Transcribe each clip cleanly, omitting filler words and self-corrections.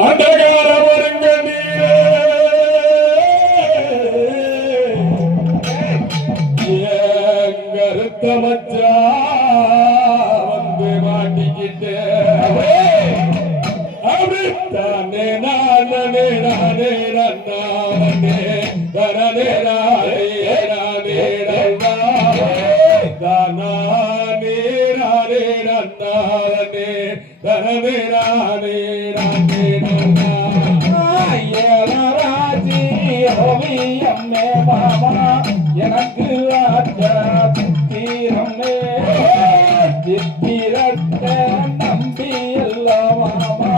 அந்தகார வருங்க கருத்த மச்சா வந்து மாட்டிக்கிட்டு அப்படித்தானே நானே நானே நானே தனே நானே நானே தானே நானே நானே தனே நானே நானே ஏலராஜி ஓவியம்மே மாமா எனக்கு சித்திரம்மே சித்திரத்தை நம்பி எல்லாம் மாமா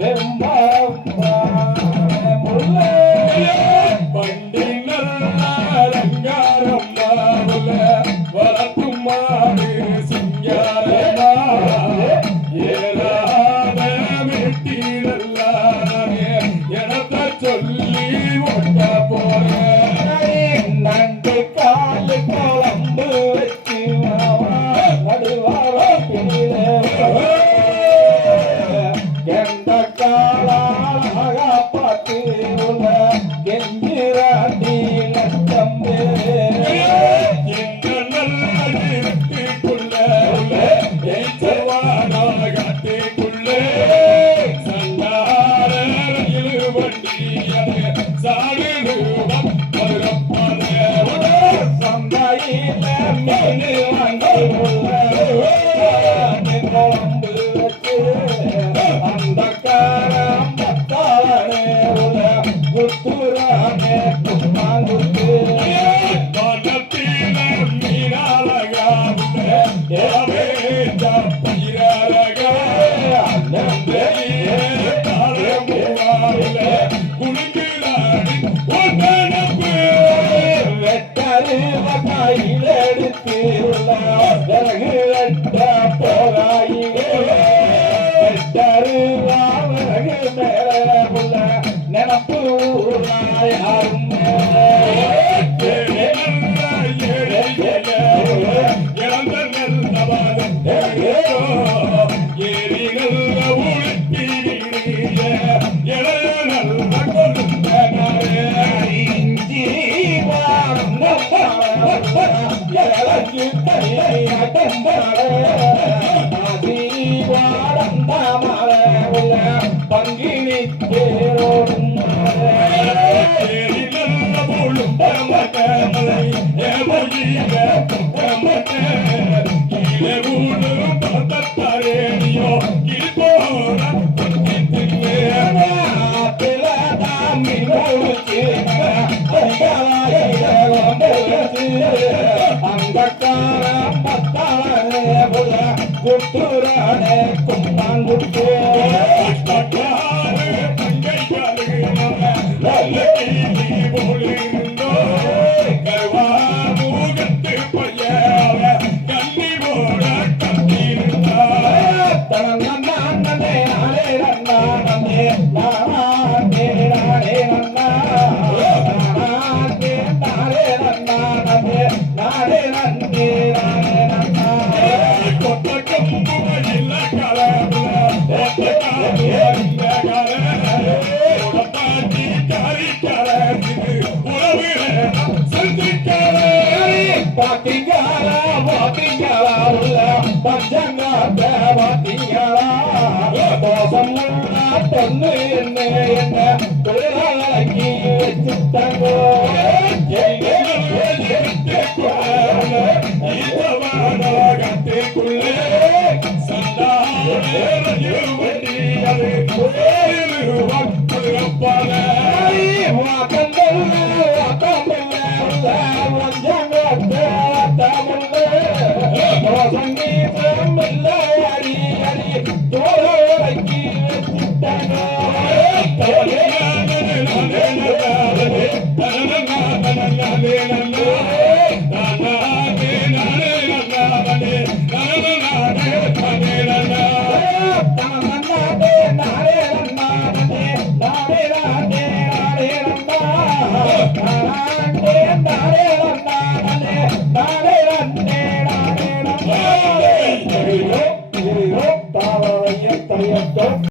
வெம்பா முல்லை பண்டி நல்லங்காரம் வளர்த்தும் மாடு சிங்காரமா ஏறாத மெட்டி நல்லானே எனத்த சொல்லி ஒட்ட போறேன் நண்டு காலு குழம்பு வச்சு நடுவார எந்த காலாக பார்த்து கெஞ்சிராண்டி லட்சம்பே அந்த காரம் பத்தாளே உல குத்துரானே குமாங்குத்து எடுத்து விறகு வெட்ட போகாயிலே விறகு மேல உள்ள நினப்பு யாரும் பங்கினி தேரோடும் அந்த காலம் பத்தாளே குத்துரானே கும்பாங்குட்டு பாத்தீங்களா பாத்தீங்களா உள்ள பஞ்சங்காத்த பாத்தீங்களா தோசம் பொண்ணு என்ன என்ன தொழிலாளி வச்சுட்டாங்கோ கட்டுக்குள்ளே சங்கீதம் அடி அடி தோழி நாரே